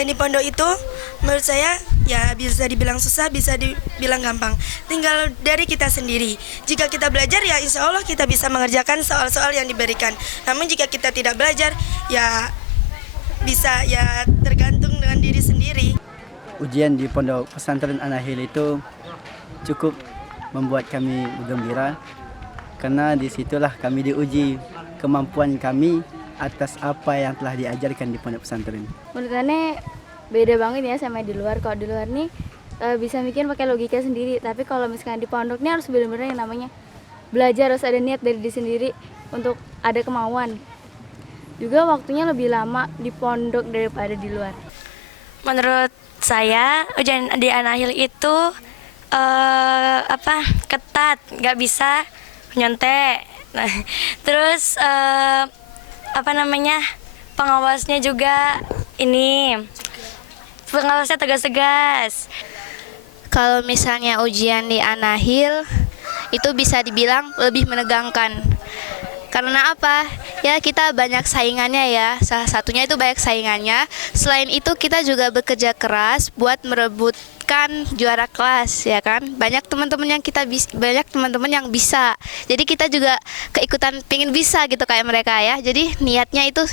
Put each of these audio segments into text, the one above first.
Ujian di pondok itu menurut saya ya bisa dibilang susah, bisa dibilang gampang. Tinggal dari kita sendiri. Jika kita belajar ya insya Allah kita bisa mengerjakan soal-soal yang diberikan. Namun jika kita tidak belajar ya bisa ya tergantung dengan diri sendiri. Ujian di Pondok Pesantren An-Nakhil itu cukup membuat kami bergembira karena disitulah kami diuji kemampuan kami atas apa yang telah diajarkan di pondok pesantren. Menurut Ane beda banget ya sama di luar. Kalau di luar nih bisa mikir pakai logika sendiri, tapi kalau misalkan di pondok nih harus benar-benar yang namanya belajar, harus ada niat dari diri sendiri untuk ada kemauan. Juga waktunya lebih lama di pondok daripada di luar. Menurut saya ujian di An-Nakhil itu ketat, nggak bisa nyontek. Nah, terus pengawasnya juga pengawasnya tegas-tegas. Kalau misalnya ujian di An-Nakhil itu bisa dibilang lebih menegangkan. Karena apa? Ya kita banyak saingannya ya. Salah satunya itu banyak saingannya. Selain itu kita juga bekerja keras buat merebutkan juara kelas ya kan. Banyak teman-teman yang bisa. Jadi kita juga keikutan pingin bisa gitu kayak mereka ya. Jadi niatnya itu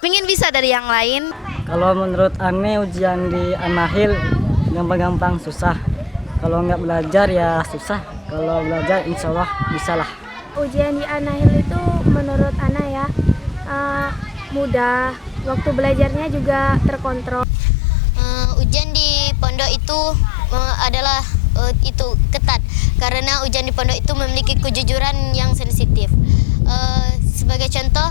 pingin bisa dari yang lain. Kalau menurut Ane ujian di An-Nakhil gampang-gampang susah. Kalau nggak belajar ya susah. Kalau belajar insya Allah bisa lah. Ujian di An-Nakhil itu menurut Ana ya mudah, waktu belajarnya juga terkontrol. Ujian di pondok itu adalah ketat karena ujian di pondok itu memiliki kejujuran yang sensitif. Sebagai contoh,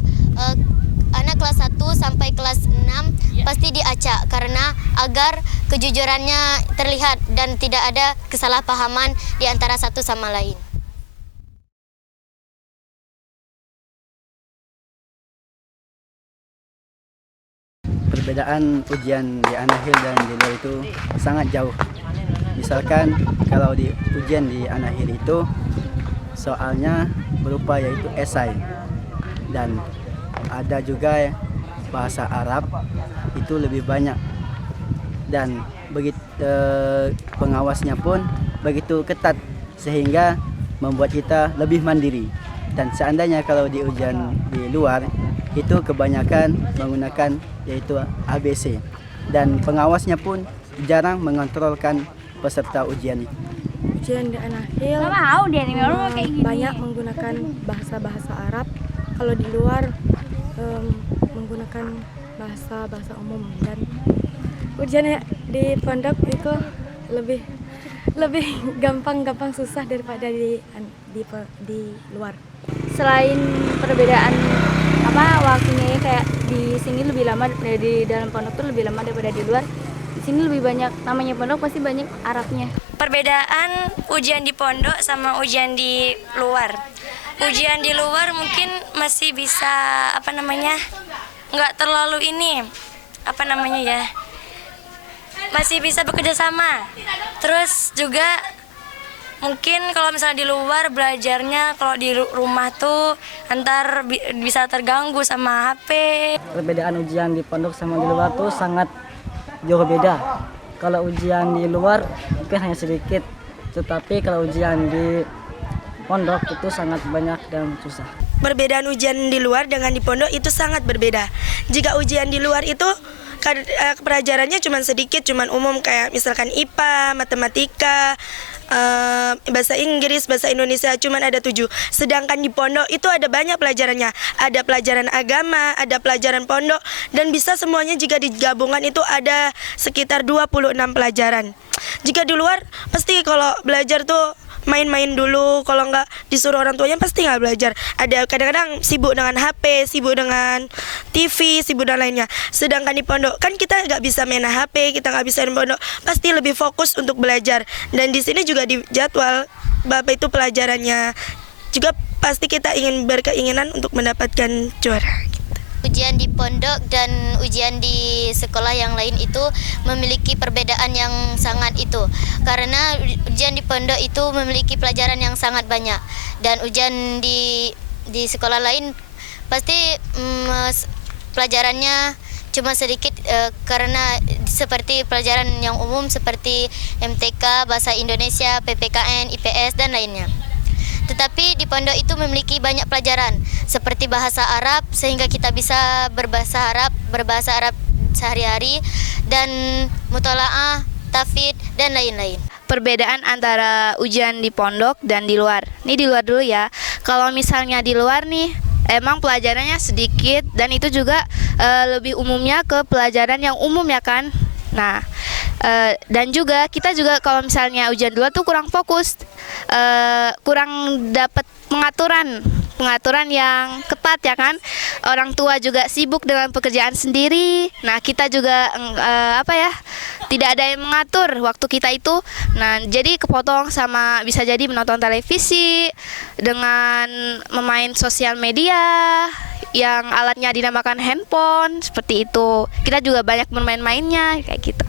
anak kelas 1 sampai kelas 6 pasti diacak karena agar kejujurannya terlihat dan tidak ada kesalahpahaman di antara satu sama lain. Perbedaan ujian di An-Nakhil dan di luar itu sangat jauh. Misalkan kalau di ujian di An-Nakhil itu soalnya berupa yaitu esai dan ada juga bahasa Arab itu lebih banyak dan pengawasnya pun begitu ketat sehingga membuat kita lebih mandiri. Dan seandainya kalau di ujian di luar itu kebanyakan menggunakan yaitu ABC dan pengawasnya pun jarang mengontrolkan peserta ujian itu. Ujian di An-Nakhil banyak menggunakan bahasa-bahasa Arab. Kalau di luar menggunakan bahasa umum, dan ujian di pondok itu lebih gampang susah daripada di luar. Selain perbedaan waktunya ya, kayak di sini lebih lama daripada di dalam pondok tuh lebih lama daripada di luar. Di sini lebih banyak, namanya pondok pasti banyak Arabnya. Perbedaan ujian di pondok sama ujian di luar. Ujian di luar mungkin masih bisa nggak terlalu masih bisa bekerja sama. Terus juga mungkin kalau misalnya di luar belajarnya, kalau di rumah tuh bisa terganggu sama HP. Perbedaan ujian di pondok sama di luar tuh sangat jauh beda. Kalau ujian di luar mungkin hanya sedikit, tetapi kalau ujian di pondok itu sangat banyak dan susah. Perbedaan ujian di luar dengan di pondok itu sangat berbeda. Jika ujian di luar itu pelajarannya cuma sedikit, cuma umum kayak misalkan IPA, matematika, bahasa Inggris, bahasa Indonesia cuma ada 7. Sedangkan di pondok itu ada banyak pelajarannya. Ada pelajaran agama, ada pelajaran pondok, dan bisa semuanya jika digabungkan itu ada sekitar 26 pelajaran. Jika di luar pasti kalau belajar tuh main-main dulu, kalau nggak disuruh orang tuanya pasti nggak belajar. Ada kadang-kadang sibuk dengan HP, sibuk dengan TV, sibuk dan lainnya. Sedangkan di pondok kan kita nggak bisa main HP, kita nggak bisa main pondok, pasti lebih fokus untuk belajar. Dan di sini juga di jadwal Bapak itu pelajarannya juga pasti kita berkeinginan untuk mendapatkan juara. Ujian di pondok dan ujian di sekolah yang lain itu memiliki perbedaan yang sangat itu. Karena ujian di pondok itu memiliki pelajaran yang sangat banyak, dan ujian di sekolah lain pasti pelajarannya cuma sedikit karena seperti pelajaran yang umum seperti MTK, Bahasa Indonesia, PPKN, IPS, dan lainnya. Tetapi di pondok itu memiliki banyak pelajaran seperti bahasa Arab sehingga kita bisa berbahasa Arab sehari-hari, dan mutalaah, tafid, dan lain-lain. Perbedaan antara ujian di pondok dan di luar. Ini di luar dulu ya. Kalau misalnya di luar nih, emang pelajarannya sedikit dan itu juga lebih umumnya ke pelajaran yang umum ya kan. Nah, dan juga kita juga kalau misalnya ujian di luar tuh kurang fokus, kurang dapat pengaturan yang ketat ya kan. Orang tua juga sibuk dengan pekerjaan sendiri. Nah, kita juga tidak ada yang mengatur waktu kita itu. Nah, jadi kepotong sama bisa jadi menonton televisi, dengan memain sosial media yang alatnya dinamakan handphone, seperti itu. Kita juga banyak bermain-mainnya kayak gitu.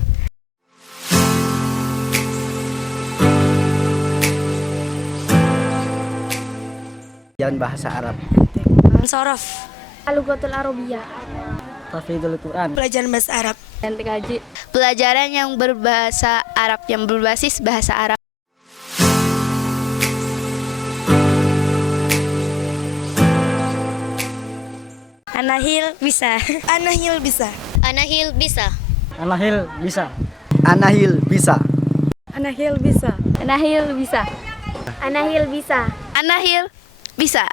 Ujian bahasa Arab. Sorof. Al-Lughatul Arabiyah. Tafidul Quran. Pelajaran bahasa Arab. Dan TKJ. Pelajaran yang berbahasa Arab, yang berbasis bahasa Arab. Anahil bisa. Anahil bisa. Anahil bisa. Anahil bisa. Anahil bisa. Anahil bisa. Anahil bisa. Anahil bisa. Anahil bisa.